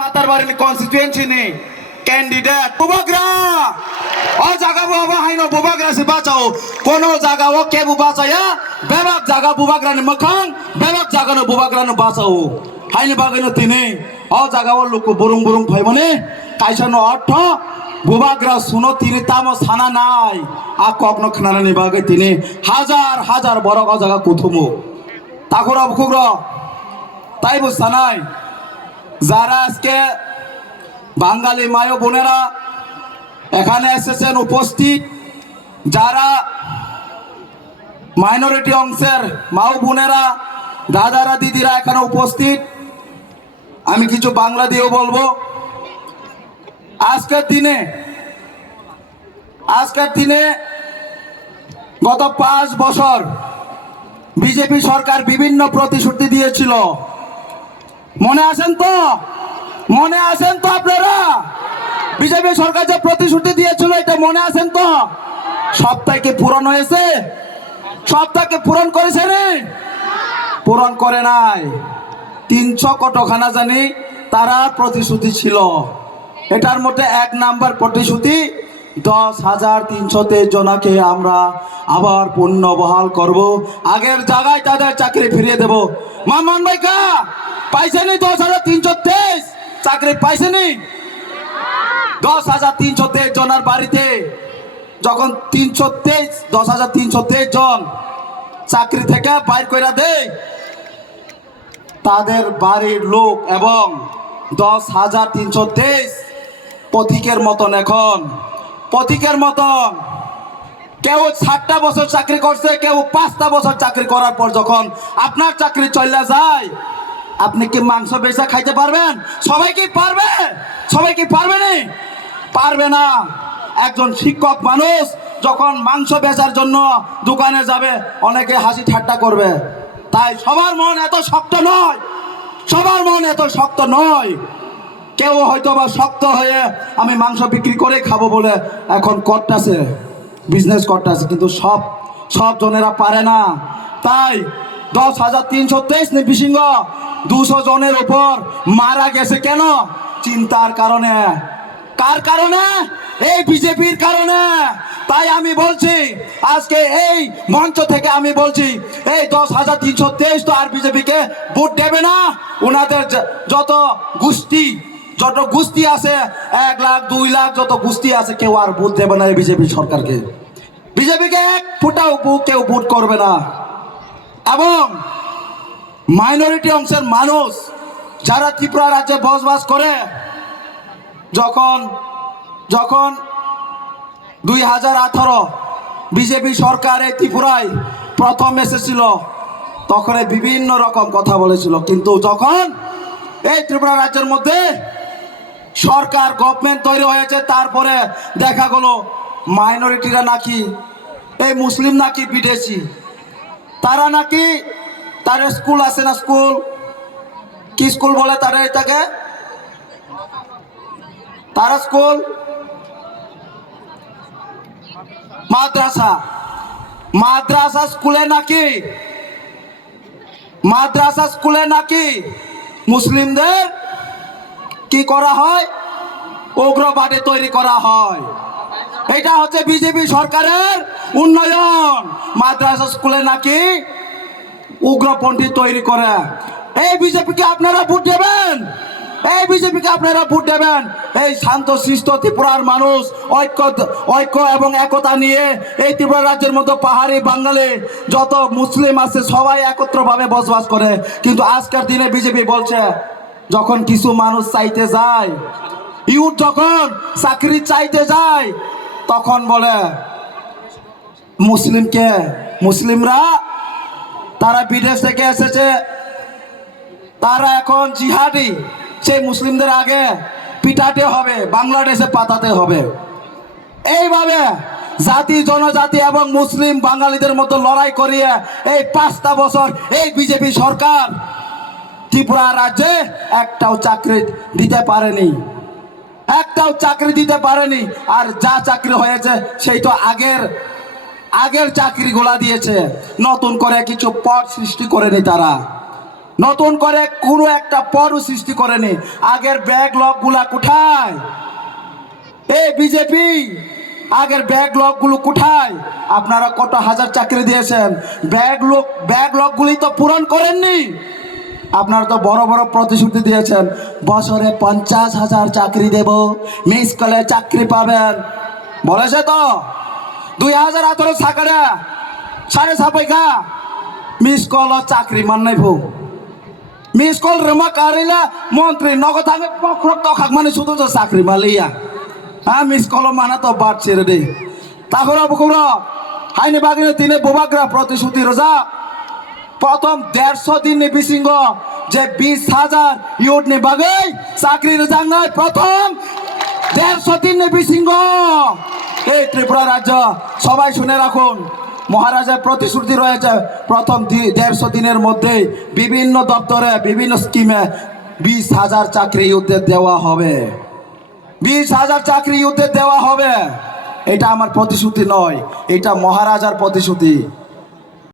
পাতারবাড়ি constituency নি candidate বুবাগ্রা ও জায়গা বাবা হাইনো বুবাগ্রা সে বাঁচাও কোন জায়গা ও কে বাঁচায়া বেবাক জায়গা বুবাগ্রা নি মখান বেবাক জায়গা নো বুবাগ্রা নো বাঁচাও হাইনি বাগাইনো তিনি ও জায়গা ও লোক বুরুং বুরুং ফাই মানে কাইসানো অর্থ বুবাগ্রা শুনো তিনি তামো সানা নাই আ কখনো খানা নি বাগাই তিনি হাজার হাজার বড় জায়গা কুথুমু তাকরা বুকুগ্র তাই বুঝতা নাই যারা আজকে বাঙালি মায় বোনেরা এখানে এসেছেন উপস্থিত, যারা মাইনরিটি অংশের মাও বোনেরা দাদারা দিদিরা এখানে উপস্থিত, আমি কিছু বাংলা দিয়েও বলবো। আজকের দিনে গত 5 বছর বিজেপি সরকার বিভিন্ন প্রতিশ্রুতি দিয়েছিল। মনে আছেন তো আপনারা? বিজেপি সরকার যে প্রতিশ্রুতি দিয়েছিল এটা মনে আছেন তো? সবটাকে পূরণ হয়েছে? সবটাকে পূরণ করেছে রে? পূরণ করে নাই। 300 কতখানা জানি তারা প্রতিশ্রুতি ছিল। এটার মধ্যে 1 নাম্বার প্রতিশ্রুতি 10,323 জনকে আমরা আবার পুনর্বহাল করব, আগের জায়গায় তাদের চাকরি ফিরিয়ে দেব। মামন ভাই কা পাইছেনি 10,323 চাকরি পাইছেনি? 10,323 জনের বাড়িতে যখন 10,323 জন চাকরি থেকে বাইর করে দেয়, তাদের বাড়ির লোক এবং 10,323 পথিকের মতন এখন পথিকের মতন কেউ 60টা বছর চাকরি করছে, কেউ 5টা বছর চাকরি করার পর যখন আপনার চাকরি চলে যায়, আপনি কি মাংস বেচা খাইতে পারবেন? সবাই কি পারবে? সবাই কি পারবে না? পারবে না। একজন শিক্ষক মানুষ যখন মাংস বেচার জন্য দোকানে যাবে, অনেকে হাসি ঠাট্টা করবে। তাই সবার মন এত শক্ত নয়, সবার মন এত শক্ত নয়। কেউ হয়তো বা শক্ত হয়ে আমি মাংস বিক্রি করে খাবো বলে এখন করতেছে, বিজনেস করতেছে, কিন্তু সব জনেরা পারে না। তাই 10,323 নিবিসিংহ 200 জনের উপর মারা গেছে কেন? চিন্তার কারণে। কার কারণে? এই বিজেপির কারণে। তাই আমি বলছি, আজকে এই মঞ্চ থেকে আমি বলছি, এই 10,323 তো আর বিজেপিকে ভোট দেবে না। ওনাদের যত গোষ্ঠী আছে, 1 লাখ 2 লাখ যত গোষ্ঠী আছে, কেউ আর ভোট দেবে না এই বিজেপি সরকারকে। বিজেপিকে 1 ফুটাও কেউ ভোট করবে না। এবং মাইনরিটি অংশের মানুষ যারা ত্রিপুরা রাজ্যে বসবাস করে, যখন 2018 বিজেপি সরকার এই ত্রিপুরায় প্রথম এসেছিল, তখন বিভিন্ন রকম কথা বলেছিল, কিন্তু যখন এই ত্রিপুরা রাজ্যের মধ্যে সরকার গভর্নমেন্ট তৈরি হয়েছে, তারপরে দেখা গেল মাইনরিটিরা নাকি, এই মুসলিম নাকি বিদেশি, তারা নাকি, তার স্কুল আছে না, স্কুল কি স্কুল বলে তারা, এটাকে তারা স্কুল মাদ্রাসা স্কুলে নাকি মুসলিমদের কি করা হয়? উগ্রবাদী তৈরি করা হয়। এটা হচ্ছে বিজেপি সরকারের উন্নয়ন। মাদ্রাসা স্কুলে নাকি উগ্রপন্থী তৈরি করে। এই বিজেপিকে আপনারা ভোট দেবেন? এই বিজেপিকে আপনারা ভোট দেবেন? এই শান্ত শিষ্ট ত্রিপুরার মানুষ ঐক্য এবং একতা নিয়ে এই ত্রিপুরা রাজ্যের মধ্যে পাহাড়ি বাঙালি যত মুসলিম আছে সবাই একত্রভাবে বসবাস করে। কিন্তু আজকের দিনে বিজেপি বলছে, যখন কিছু মানুষ চাইতে যায়, ইউথ যখন চাকরি চাইতে যায়, তখন বলে মুসলিমরা তারা বিদেশ থেকে এসেছে, তারা এখন জিহাদি, সেই মুসলিমদের আগে পিটাতে হবে, বাংলাদেশে পাঠাতে হবে। এইভাবে জাতি জনজাতি এবং মুসলিম বাঙালিদের মতো লড়াই করিয়ে এই 5টা বছর এই বিজেপি সরকার ত্রিপুরা রাজ্যে একটাও চাকরি দিতে পারেনি। আর যা চাকরি হয়েছে সেই তো আগের চাকরিগুলা দিয়েছে, নতুন করে কিছু পদ সৃষ্টি করেনি তারা। নতুন করে কোনো একটা পদও সৃষ্টি করেনি। আগের ব্যাকলগগুলা কোথায়? এই বিজেপি আগের ব্যাকলগগুলো কোথায়? আপনারা কত হাজার চাকরি দিয়েছেন, ব্যাকলগগুলি তো পূরণ করেননি। আপনারা তো বড় বড় প্রতিশ্রুতি দিয়েছেন, বছরে 50,000 চাকরি দেব, মিস কলে চাকরি পাবেন বলেছে তো। 2018 সাকারে 6.5 মিস কল চাকরি মান নাই ভৌ মিস কল রেমা কারিলা মন্ত্রী নগদ আগে পক্ষ তখাক মানে শুধু তো চাকরি মালিয়া হ্যাঁ মিস কল মানা তো বাদ ছেড়ে দে। তারপরে বুকুর হাইনি বাগিনে দিনে বোবাগ্রা প্রতিশ্রুতি রোজা প্রথম 150 দিন নে বিসিংহ যে 20,000 ইউট নে বাগে চাকরি রোজা নাই প্রথম 150 দিন নে বিসিংহ। এই ত্রিপুরা রাজ্য সবাই শুনে রাখুন, মহারাজার প্রতিশ্রুতি রয়েছে প্রথম 150 দিনের মধ্যে বিভিন্ন দপ্তরে বিভিন্ন স্কিমে 20,000 চাকরি ইউথদের দেওয়া হবে, 20,000 চাকরি ইউথদের দেওয়া হবে। এটা আমার প্রতিশ্রুতি নয়, এটা মহারাজার প্রতিশ্রুতি।